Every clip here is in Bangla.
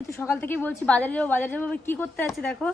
তো সকাল থেকেই বলছি বাজারে যাব বাজারে যাব কি করতে আছে দেখো?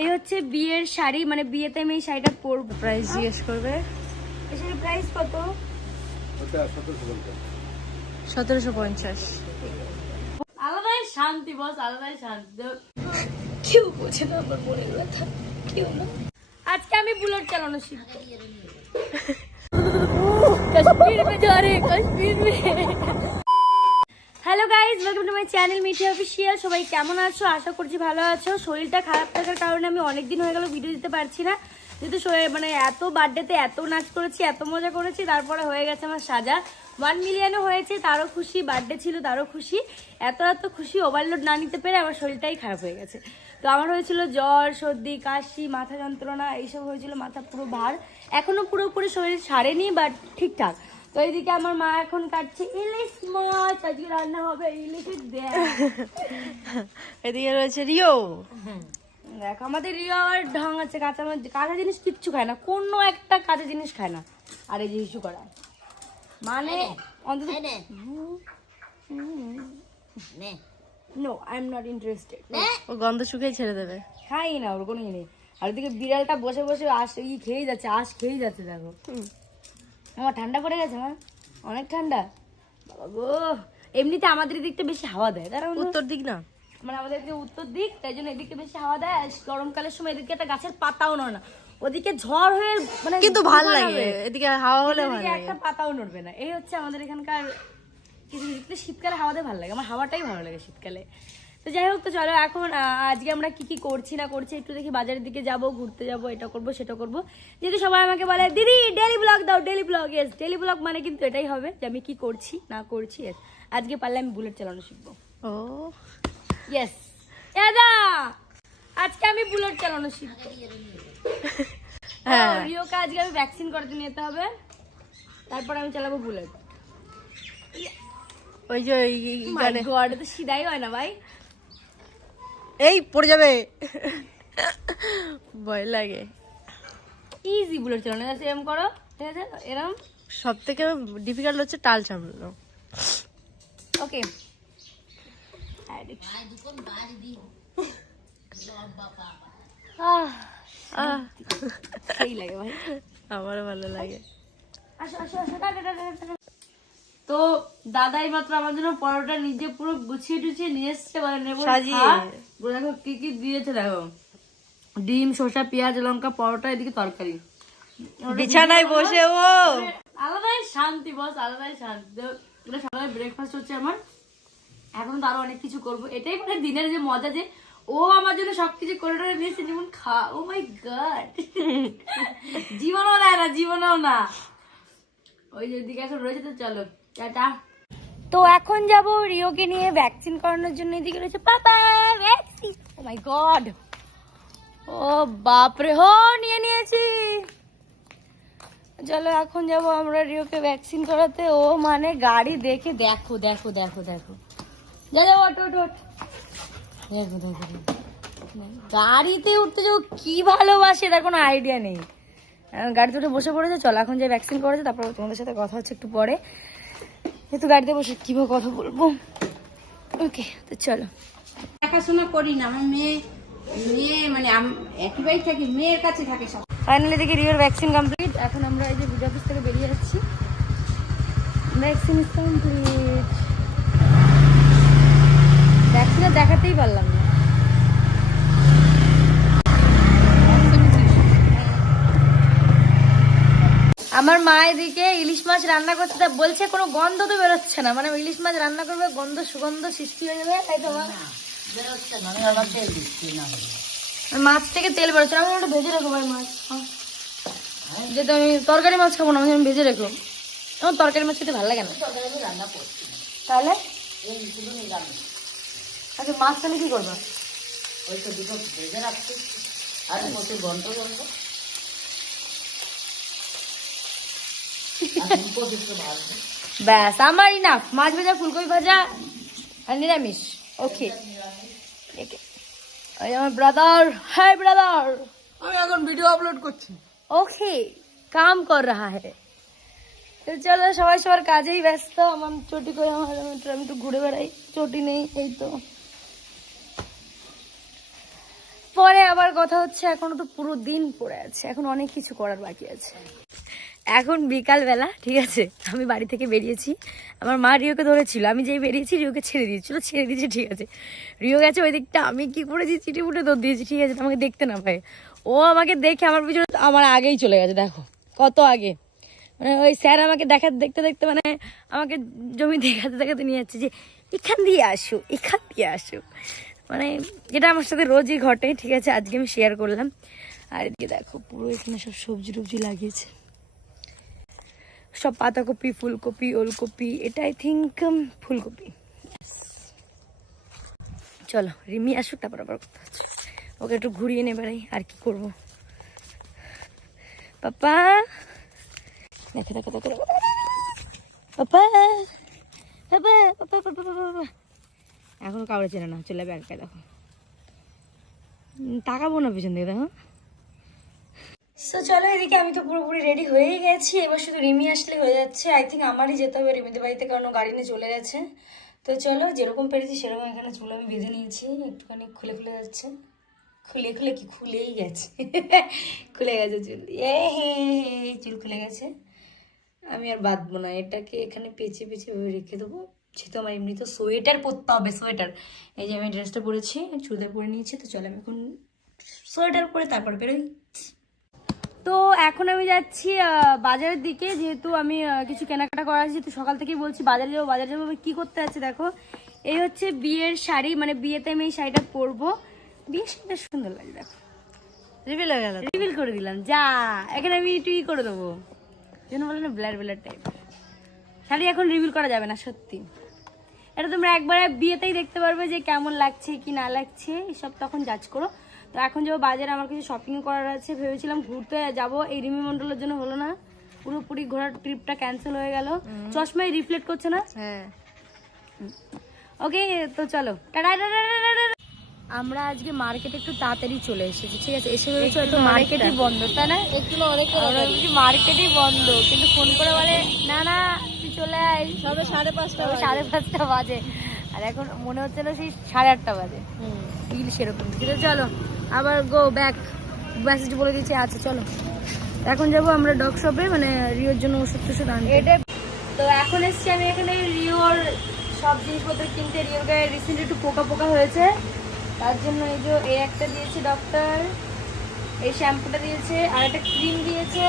এই হচ্ছে বিয়ের শাড়ি মানে বিয়েতে আমি এই শাড়িটা পরবো। প্রাইস জিজ্ঞেস করবে। এই শাড়ির প্রাইস কত? সতেরোশো পঞ্চাশ। আলাদাই শান্তি বস আলাদাই শান্তি। কেউ বোঝে না আমার মনের ব্যথা কেউ না। আজকে আমি বুলেট চালানো শিখব। কাশ্মীর মে যা রে কাশ্মীর মে hello guys welcome to my channel Mithi official সবাই কেমন আছো? আশা করছি ভালো আছো। শরীরটা খারাপ থাকার কারণে আমি অনেকদিন হয়ে গেল ভিডিও দিতে পারছি না। যেহেতু শরীর- মানে এত বার্থডেতে এত নাচ করেছি, এত মজা করেছি, তারপরে হয়ে গেছে আমার সাজা। ওয়ান মিলিয়নও হয়েছে, তারও খুশি বার্থডে ছিল, তারও খুশি। এত এত খুশি ওভারলোড না নিতে পেরে আমার শরীরটাই খারাপ হয়ে গেছে। তো আমার হয়েছিল জ্বর, সর্দি, কাশি, মাথা যন্ত্রণা, এইসব হয়েছিল মাথা পুরো ভার। এখনও পুরোপুরি শরীর সারেনি বাট ঠিকঠাক। তো এইদিকে আমার মা এখন কাটছে ইলিশ মাছ। আজকে রান্না হবে ইলিশের দেখ এদিকে রয়েছে রিও। দেখ আমাদের রিয়ার ঢং আছে কাঁচা মাছ কাঁচা জিনিস কিচ্ছু খায় না কোনো একটা কাঁচা জিনিস খায় না। আর এই যে ইস্যু করা। মানে অন্তত no. I am not interested ও গন্ধ শুকিয়ে ছেড়ে দেবে। খাই না ওর কোনো ই নেই। আর ওদিকে বিড়ালটা বসে বসে আশ ই খেয়েই যাচ্ছে আশ খেয়েই যাচ্ছে দেখো। আমার ঠান্ডা পড়ে গেছে মা। অনেক ঠান্ডা। বাবা গো। এমনিতে আমাদের দিকটা বেশি হাওয়া দেয় কারণ উত্তর দিক না? মানে আমাদের যে উত্তর দিক তাই জন্য এদিকে বেশি হাওয়া দেয়। আর গরমকালের সময় এদিকে একটা গাছের পাতাও নড়ে না। ওদিকে ঝড় হয়ে মানে কিন্তু ভালো লাগে। এদিকে হাওয়া হলে ভালো লাগে। একটা পাতাও নড়বে না। এই হচ্ছে আমাদের এখানকার কিছু শীতকালে হাওয়াতে ভালো লাগে। আমার হাওয়াটাই ভালো লাগে শীতকালে। তো যাই হোক তো চলো এখন আজকে আমরা কি কি করছি না করছি একটু দেখি বাজারের দিকে যাব ঘুরতে যাব এটা করব সেটা করব। যেহেতু সবাই আমাকে বলে দিদি ডেলি ব্লগ দাও ডেলি ব্লগ এস ডেলি ব্লগ মানে কিন্তু এটাই হবে যে আমি কি করছি না করছি yes। আজকে পারলে আমি বুলেট চালানো শিখব। ও। ইয়েস দাদা আজকে আমি বুলেট চালানো শিখব। হ্যাঁ। রিওকে আজকে আমি ভ্যাকসিন করাতে নিয়ে যেতে হবে। তারপর আমি চালাবো বুলেট ওই যে ওই গানে গড তো সিধাই হয় না ভাই। এই পড়ে যাবে। ভয় লাগে। ইজি বুলেট চালানো জাস্ট এরম করো। ঠিক আছে? এরম? সব থেকে ডিফিকাল্ট হচ্ছে টাল সামলানো ওকে আমারও ভালো লাগে। আসো আসো আসো। তো দাদাই মাত্র আমার জন্য পরোটা নিজে পুরো গুছিয়ে টুছিয়ে নিয়ে এসছে বলে নেব দেখো কি কি দিয়েছে দেখো। ডিম শসা পেঁয়াজ লঙ্কা পরোটা এদিকে তরকারি। বিছানায় বসে ও। আলাদাই শান্তি বস আলাদাই শান্তি। এটা সকালে ব্রেকফাস্ট হচ্ছে আমার। এখন তো আরও অনেক কিছু করব। এটাই মানে দিনের যে মজা যে ও আমার জন্য সবকিছু করে টোরে নিয়েছে যেমন খা। ও মাই গড জীবনও না জীবনও না। ওই যে দিকে এখন রয়েছে তো চলো। তো এখন যাব রিওকে নিয়ে ভ্যাকসিন করানোর জন্য। এদিকে রয়েছে পাপা ভ্যাকসিন ও মাই গড ও বাপরে হো, নিয়ে নিয়েছি। চলো এখন যাব আমরা রিওকে ভ্যাকসিন করাতে। ও মানে গাড়ি দেখে, দেখো দেখো দেখো দেখো। যা যাও ওঠ ওঠ দেখো দেখো। গাড়িতে উঠতে যাও কি ভালোবাসে তার কোনো আইডিয়া নেই। গাড়িতে উঠে বসে পড়েছে, চলো এখন যে ভ্যাকসিন করেছে তারপর তোমাদের সাথে কথা হচ্ছে একটু পরে। যেহেতু গাড়িতে বসে কীভাবে কথা বলব? ওকে তো চলো। দেখাশোনা করি না আমার মেয়ে মেয়ে মানে থাকি মেয়ের কাছে থাকে সব। ফাইনালি দেখি রিওর ভ্যাকসিন কমপ্লিট এখন আমরা এই যে অফিস থেকে বেরিয়ে যাচ্ছি। ভ্যাকসিন ইজ কমপ্লিট ভ্যাকসিন দেখাতেই পারলাম না। আমার মা এদিকে ইলিশ মাছ রান্না করতে তা বলছে কোনো গন্ধ তো বেরোচ্ছে না। মানে ইলিশ মাছ রান্না করবে গন্ধ সুগন্ধ সৃষ্টি হয়ে যাবে তাই তো? মাছ থেকে তেল বেরোচ্ছে আমি একটু ভেজে রাখো ভাই মাছ হ্যাঁ। যেহেতু আমি তরকারি মাছ খাব না আমি ভেজে রেখো। আমার তরকারি মাছ খেতে ভালো লাগে না। তাহলে? আচ্ছা মাছ তাহলে কি করব? ব্যাস আমার ইনাফ মাছ ভাজা ফুলকপি ভাজা আর নিরামিষ। ওকে ওই আমার ব্রাদার হাই ব্রাদার আমি এখন ভিডিও আপলোড করছি। ওকে কাম কর রাহা है তো চলো সবাই সবার কাজেই ব্যস্ত। আমার চটি করে আমার আমি একটু ঘুরে বেড়াই। চটি নেই এই তো। পরে আবার কথা হচ্ছে এখনও তো পুরো দিন পড়ে আছে। এখন অনেক কিছু করার বাকি আছে। এখন বিকাল বেলা ঠিক আছে? আমি বাড়ি থেকে বেরিয়েছি। আমার মা রিওকে ধরেছিল। আমি যেই বেরিয়েছি, রিওকে ছেড়ে দিয়েছিল। ছেড়ে দিয়েছি, ঠিক আছে। রিও গেছে ওই দিকটা। আমি কি করেছি? চিঠি ফুটে দৌড় দিয়েছি, ঠিক আছে? আমাকে দেখতে না পাই ও আমাকে দেখে আমার পিছনে আমার আগেই চলে গেছে, দেখো। কত আগে। মানে ওই স্যার আমাকে দেখা, দেখতে দেখতে মানে আমাকে জমি দেখাতে দেখাতে নিয়ে যাচ্ছে যে, এখান দিয়ে আসো, এখান দিয়ে আসো। মানে যেটা আমার সাথে রোজই ঘটে, ঠিক আছে? আজকে আমি শেয়ার করলাম। আর এদিকে দেখো, পুরো এখানে সব সবজি টবজি লাগিয়েছে। সব পাতাকপি, ফুলকপি, ওলকপি, এটা আই থিঙ্ক ফুলকপি। চলো, রিমি আসুক, তারপর আবার ওকে একটু ঘুরিয়ে নে বেড়াই, আর কি করব। পাপা! দেখো দেখো দেখো। পাপা! এখনও কাউরে চেনে না, চলে যাবে একাই, দেখো। তাকাবো না পিছন দিকে, দেখো। তো চলো এদিকে আমি তো পুরোপুরি রেডি হয়েই গেছি। এবার শুধু রিমি আসলে হয়ে যাচ্ছে। আই থিঙ্ক আমারই যেতে হবে রিমিদের বাড়িতে কারণ গাড়ি নিয়ে চলে গেছে। তো চলো যেরকম পেরেছি সেরকম এখানে চুল আমি বেঁধে নিয়েছি। একটুখানি খুলে খুলে যাচ্ছে। খুলে খুলে কি খুলেই গেছে? খুলে গেছে চুল। এ হে হে, চুল খুলে গেছে। আমি আর বাঁধবো না। এটাকে এখানে পেঁচে পেঁচে এভাবে রেখে দেবো। যেহেতু আমার এমনি তো সোয়েটার পরতে হবে সোয়েটার। এই যে আমি ড্রেসটা পরেছি চুড়িদার পরে নিয়েছি। তো চলো আমি এখন সোয়েটার পরে তারপর বেরোই। তো এখন আমি যাচ্ছি বাজারের দিকে। যেহেতু আমি কিছু কেনাকাটা করা আছে তো সকাল থেকেই বলছি বাজারে যাব বাজারে যাব। কি করতে আছে দেখো? এই হচ্ছে বিয়ের শাড়ি মানে বিয়েতে আমি এই শাড়িটা পরবো। বিয়ের শাড়িটা সুন্দর লাগে দেখো। রিভিল হয়ে গেল রিভিল করে দিলাম যা। এখানে আমি একটু ই করে দেবো। যেন বলে না ব্লার ব্লার টাইপ শাড়ি এখন রিভিল করা যাবে না সত্যি। এটা তোমরা একবারে বিয়েতেই দেখতে পারবে যে কেমন লাগছে কি না লাগছে এসব তখন জাজ করো। তো এখন যাব বাজারে আমার কিছু শপিং করার আছে। ভেবেছিলাম ঘুরতে যাব এই রিমি মন্ডলের জন্য হলো না। পুরোপুরি ঘোরার ট্রিপটা ক্যান্সেল হয়ে গেল। চশমায় রিফ্লেক্ট করছে না? হ্যাঁ। ওকে তো চলো। আমরা আজকে মার্কেটে একটু তাড়াতাড়ি চলে এসেছি ঠিক আছে? এসে ভেবেছি হয়তো মার্কেটই বন্ধ তাই না? একটু অনেক মার্কেটই বন্ধ। কিন্তু ফোন করে বলে না না তুই চলে আয়। সবে সাড়ে পাঁচটা সাড়ে পাঁচটা বাজে। আর এখন মনে হচ্ছে না সেই সাড়ে আটটা বাজে। ফিল সেরকম। ঠিক আছে চলো। আবার গো ব্যাক মেসেজ বলে দিয়েছে আছে চলো। এখন যাব আমরা ডগ শপে মানে রিওর জন্য ওষুধ টষুধ আনতে। তো এখন এসছি আমি এখানে রিওর সব জিনিসপত্র কিনতে। রিওর গায়ে রিসেন্টলি একটু পোকা পোকা হয়েছে। তার জন্য এই যে এই একটা দিয়েছে ডক্টর এই শ্যাম্পুটা দিয়েছে আর একটা ক্রিম দিয়েছে।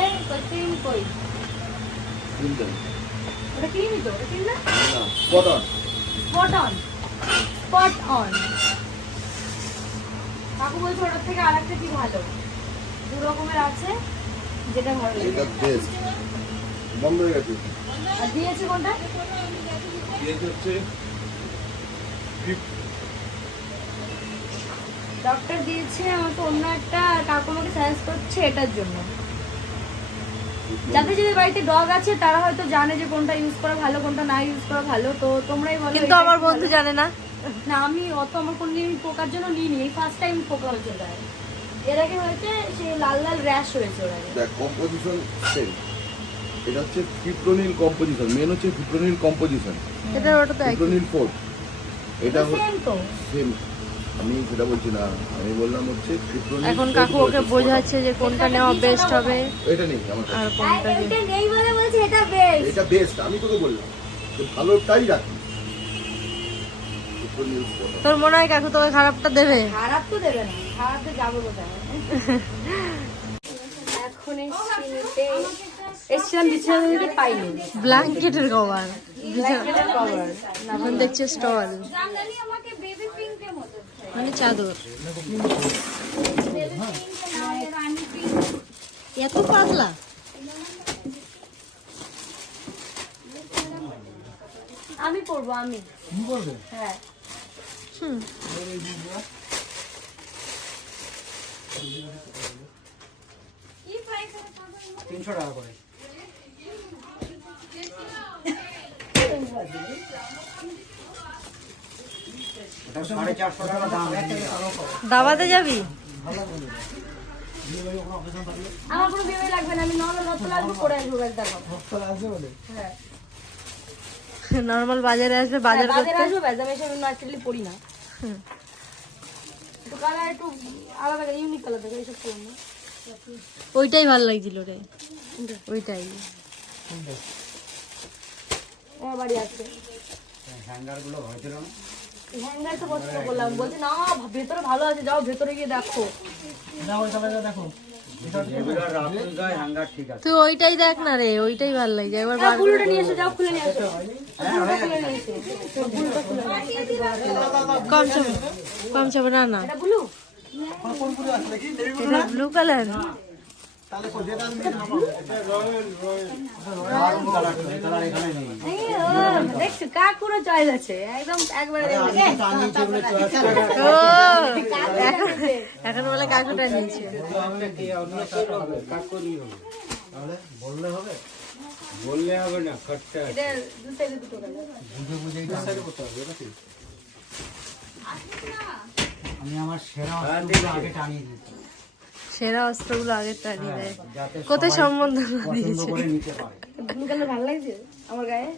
ক্রিম কই? ওটা ক্রিমই তো ওটা ক্রিম না? Spot on spot on spot on কাকু বলছে ওটার থেকে আর একটা কি ভালো? দু রকমের আছে যেটা ভালো লাগে। এটা বেস্ট বন্ধ হয়ে গেছে। আর দিয়েছে কোনটা? দিয়েছে হচ্ছে ডক্টর দিয়েছে আমাকে অন্য একটা কাকু আমাকে সাজেস্ট করছে এটার জন্য। যাদের যাদের বাড়িতে ডগ আছে তারা হয়তো জানে যে কোনটা ইউজ করা ভালো কোনটা না ইউজ করা ভালো তো তোমরাই বলো কিন্তু আমার বন্ধু জানে না। না আমি অত আমার কোনদিন পোকার জন্য নিইনি এই ফার্স্ট টাইম পোকা হয়েছে গায়ে। এর আগে হয়েছে সে লাল লাল র্যাশ হয়েছে ওর আগে। দেখ কম্পোজিশন সেম এটা হচ্ছে ফিপ্রোনিল কম্পোজিশন মেন হচ্ছে ফিপ্রোনিল কম্পোজিশন এটা ওটা তো ফিপ্রোনিল ফোর এটা সেম তো। সেম আমি সেটা বলছি না আমি বললাম হচ্ছে ফিপ্রোনিল এখন কাকু ওকে বোঝাচ্ছে যে কোনটা নেওয়া বেস্ট হবে? এটা নেই আমার আর কোনটা নেই? বলে বলছে এটা বেস্ট এটা বেস্ট আমি তোকে বললাম যে ভালোটাই রাখি তোর মনে হয় কাকু তোকে খারাপটা দেবে? খারাপ তো দেবে না। খারাপ তো যাব কোথায়? এখন এসছি বিছানা নিতে পাইনি। ব্ল্যাঙ্কেটের কভার ব্ল্যাঙ্কেটের কভার এখন দেখছে স্টল মানে চাদর। এত পাতলা। আমি পরবো আমি। হ্যাঁ। হুম দাবাতে যাবি? আমার কোনো ভেবে লাগবে না আমি নর্মাল নতুন আসব পরে আসব হ্যাঁ। নর্মাল বাজারে আসবে বাজার করতে। বাজারে আসব ব্যাগ আমি এসব পড়ি না। একটু কালার একটু আলাদা করে ইউনিক কালার থাকে এইসব কালার না। ওইটাই ভালো লাগছিল রে। ওইটাই। আমার বাড়ি আছে। হ্যাঙ্গার তো পছন্দ করলাম। বলছে না ভেতরে ভালো আছে যাও ভেতরে গিয়ে দেখো। দেখো। তুই ওইটাই দেখ না রে ওইটাই ভালো লাগছে একবার যাও বুলুটা নিয়ে এসো যাও খুলে নিয়ে এসো কম চাবে না না বুলু কালার দেখছ কাকুরও চয়েস আছে একদম একবারে এখন এখন বলে কাকুটা নিয়েছে এটা দু সাইডে দুটো কালার সেরা অস্ত্রগুলো আগে টানিয়ে দেয়। কোথায় সম্বন্ধ দিয়েছে। ভালো লাগছে আমার গায়ে?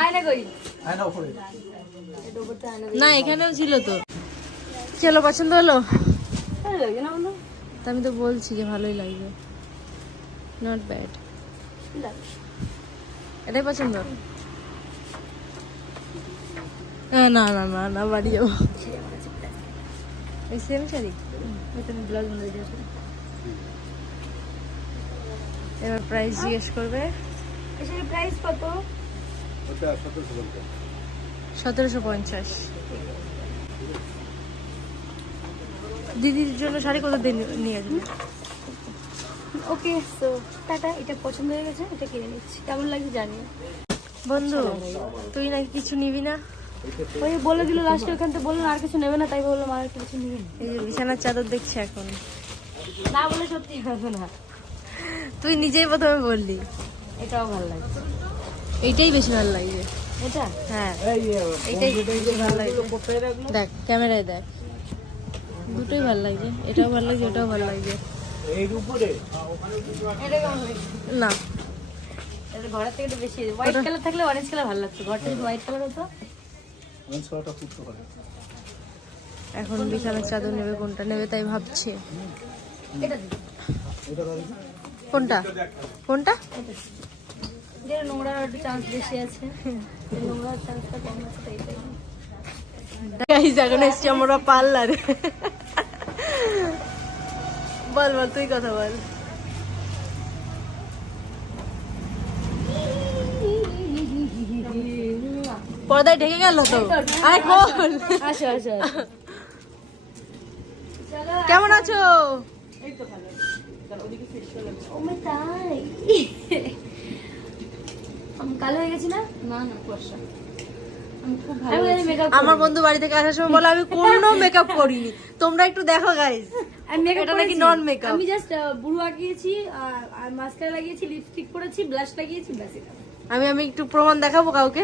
আয়না কই? এটা উপরটা আয়না কই? না এখানেও ছিল তো। চলো পছন্দ হলো? ভালো লাগছে না তা আমি তো বলছি যে ভালোই লাগবে। নট ব্যাড এটাই পছন্দ? না না না না বাড়ি যাব। এই সেম শাড়ি? ব্লাউজ বানাই এবার প্রাইস জিজ্ঞেস করবে। প্রাইস কত? সতেরোশো পঞ্চাশ সতেরোশো পঞ্চাশ দিদির জন্য শাড়ি কত দিন নিয়ে যাবে। ওকে সো টাটা এটা পছন্দ হয়ে গেছে এটা কিনে নিচ্ছি। কেমন লাগছে জানি। না। বন্ধু তুই নাকি কিছু নিবি না? ওই বলে দিল লাস্টে ওখান থেকে বলল আর কিছু নেবে না তাই বললাম আর কিছু নেবে না। এই যে বিছানার চাদর দেখছি এখন। না বলে সত্যি হবে না। তুই নিজেই প্রথমে বললি। এটাও ভালো লাগছে এইটাই বেশি ভালো লাগছে এটা? হ্যাঁ। এইটাই বেশি ভালো লাগছে দেখ ক্যামেরায় দেখ। দুটোই ভালো লাগছে এটাও ভালো লাগছে ওটাও ভালো লাগছে এটা কেমন না। এটা ঘরের থেকে একটু বেশি হোয়াইট কালার থাকলে অরেঞ্জ কালার ভালো লাগতো। ঘরটা যদি হোয়াইট কালার হতো। এখন বিছানার চাদর নেবে কোনটা নেবে তাই ভাবছে। কোনটা? কোনটা? একটু চান্স বেশি আছে নোংরার চান্সটা কম আছে তাই এখন এসছি আমরা পার্লারে। বল বল তুই কথা বল। পর্দায় ঢেকে গেল তো? আয় খোল। আসো আসো আসো। কেমন আছো? কালো হয়ে গেছি না? না না কুয়াশা আমি খুব ভালো মেকআপ আমার বন্ধু বাড়ি থেকে আসার সময় বলে আমি কোনো মেকআপ করিনি। তোমরা একটু দেখো গাইস আমি মেকআপ এটা নাকি। আমি জাস্ট বুড়ো আঁকিয়েছি আর- মাস্কারা লাগিয়েছি লিপস্টিক পরেছি ব্লাশ লাগিয়েছি ব্যাস আমি আমি একটু প্রমাণ দেখাবো কাউকে?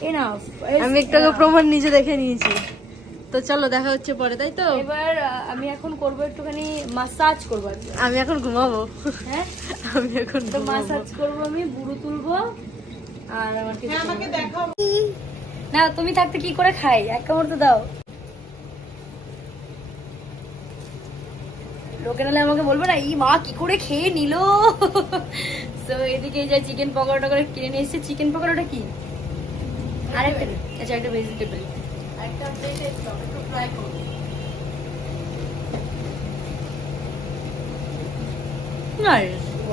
এনাফ আমি একটু প্রমাণ নিজে দেখে নিয়েছি। তো চলো দেখা হচ্ছে পরে তাই তো? এবার আমি এখন করব একটুখানি মাসাজ করব আমি এখন ঘুমাবো। হ্যাঁ? আমি এখন তো মাসাজ করব আমি বুড়ো তুলবো। আর আমার কিছু না তুমি থাকতে কি করে খাই? এক কামড় তো দাও। লোকে নাহলে আমাকে বলবে না এই মা কি করে খেয়ে নিল? তো এদিকে এই যে চিকেন পকোড়া টকোড়া কিনে নিয়ে এসেছে। চিকেন পকোড়াটা কি? আরেকটা। আচ্ছা একটা ভেজিটেবল Nice. ও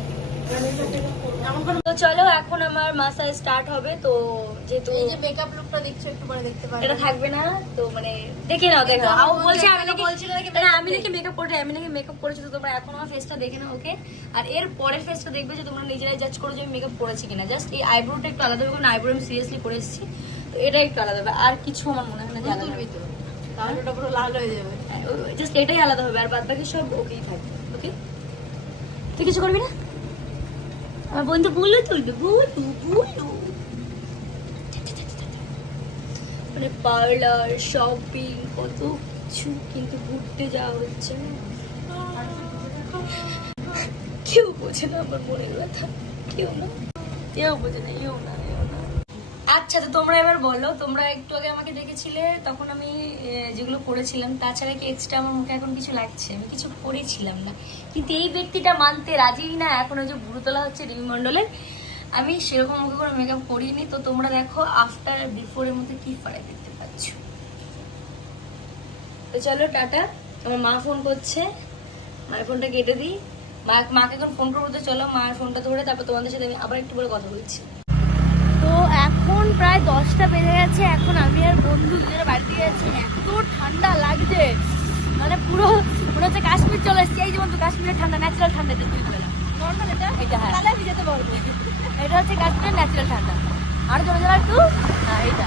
তো চলো এখন আমার মাসাজ স্টার্ট হবে তো যেহেতু এই যে মেকআপ লুকটা দেখছ একটু পরে দেখতে পারবে। এটা থাকবে না তো মানে দেখে নাও দেখো আও বলছে, আমি নাকি বলছিল নাকি আমি নাকি মেকআপ করে আমি নাকি মেকআপ করেছি তো তোমরা এখন আমার ফেসটা দেখে নাও ওকে আর এর পরের ফেসটা দেখবে যে তোমরা নিজেরাই জাজ করো যে আমি মেকআপ করেছি কিনা। জাস্ট এই আইব্রোটা একটু আলাদা হবে কারণ আইব্রো আমি সিরিয়াসলি করে এসেছি তো এটা একটু আলাদা হবে। আর কিছু আমার মনে হয় না তো। তাহলে ওটা পুরো লাল হয়ে যাবে। জাস্ট এটাই আলাদা হবে আর বাদ বাকি সব ওকেই থাকবে ওকে তুই কিছু করবি না? আমার বন্ধু, বুলু তুলবে, বুলু বুলু। মানে পার্লার, শপিং, কত কিছু কিন্তু ঘুরতে যাওয়া হচ্ছে। কেউ বোঝে না আমার মনের কথা, কেউ না। কেউ বোঝে না, কেউ না। আচ্ছা তো তোমরা এবার বলো, তোমরা একটু আগে আমাকে দেখেছিলে তখন আমি যেগুলো করেছিলাম, তাছাড়া কি এক্সট্রা আমার মুখে এখন কিছু লাগছে? আমি কিছু করেছিলাম না। কিন্তু এই ব্যক্তিটা মানতে রাজি না, এখনও যে বুড়ো তোলা হচ্ছে রিমি মণ্ডলের, আমি সেরকম মুখে কোনো মেকআপ করিনি। তো তোমরা দেখো আফটার বিফোরের মধ্যে কি ফারাক দেখতে পাচ্ছ? তো চলো, টাটা। আমার মা ফোন করছে। মায়ের ফোনটা কেটে দিই। মা, মাকে এখন ফোন করব, তো চলো মায়ের ফোনটা ধরে তারপর তোমাদের সাথে আমি আবার একটু পরে কথা বলছি। প্রায় দশটা বেজে গেছে এখন আমি আর বন্ধু দুজনে বাড়িতে গেছি এত ঠান্ডা লাগছে। মানে পুরো মনে হচ্ছে কাশ্মীর চলে এসেছি। এই যেমন তো কাশ্মীরের ঠান্ডা ন্যাচারাল ঠান্ডা এটা তুই নর্মাল এটা? এটা হ্যাঁ। পারব এটা হচ্ছে কাশ্মীরের ন্যাচারাল ঠান্ডা। আর জোরে জোরে একটু? না এইটা।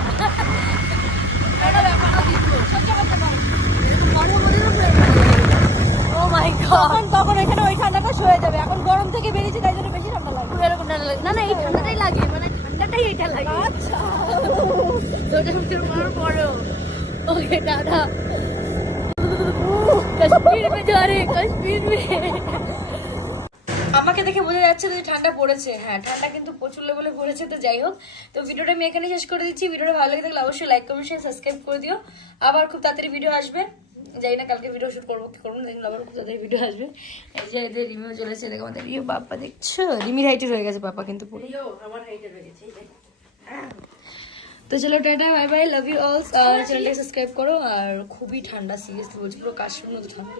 ব্যাপার না পারব মাই গড তখন এখানে ওই ঠান্ডাটা সয়ে যাবে। এখন গরম থেকে বেরিয়েছে তাই জন্য বেশি ঠান্ডা লাগবে এরকম ঠান্ডা লাগে। না না এই ঠান্ডাটাই লাগে। মানে এটা লাগে। আচ্ছা। মার ওকে দাদা। কাশ্মীর কাশ্মীর আমাকে দেখে বোঝা যাচ্ছে যে ঠান্ডা পড়েছে। হ্যাঁ ঠান্ডা কিন্তু প্রচুর লেভেলে পড়েছে তো যাই হোক। তো ভিডিওটা আমি এখানে শেষ করে দিচ্ছি। ভিডিওটা ভালো লাগে থাকলে অবশ্যই লাইক কমেন্ট শেয়ার সাবস্ক্রাইব করে দিও। আবার খুব তাড়াতাড়ি ভিডিও আসবে। জানি না কালকে ভিডিও শুট করব কি করব না না, আবার কোথায় ভিডিও আসবে। এই যে এদের রিমিও চলে চলেছে দেখো আমাদের ইয়ে বাপ্পা দেখছ? রিমির হাইটের হয়ে গেছে বাপ্পা কিন্তু পুরো। আমার হাইটের হয়ে গেছে তো চলো tata bye bye love you all চ্যানেলটাকে সাবস্ক্রাইব করো আর খুবই ঠান্ডা সিরিয়াসলি বলছি পুরো কাশ্মীর মতো ঠান্ডা।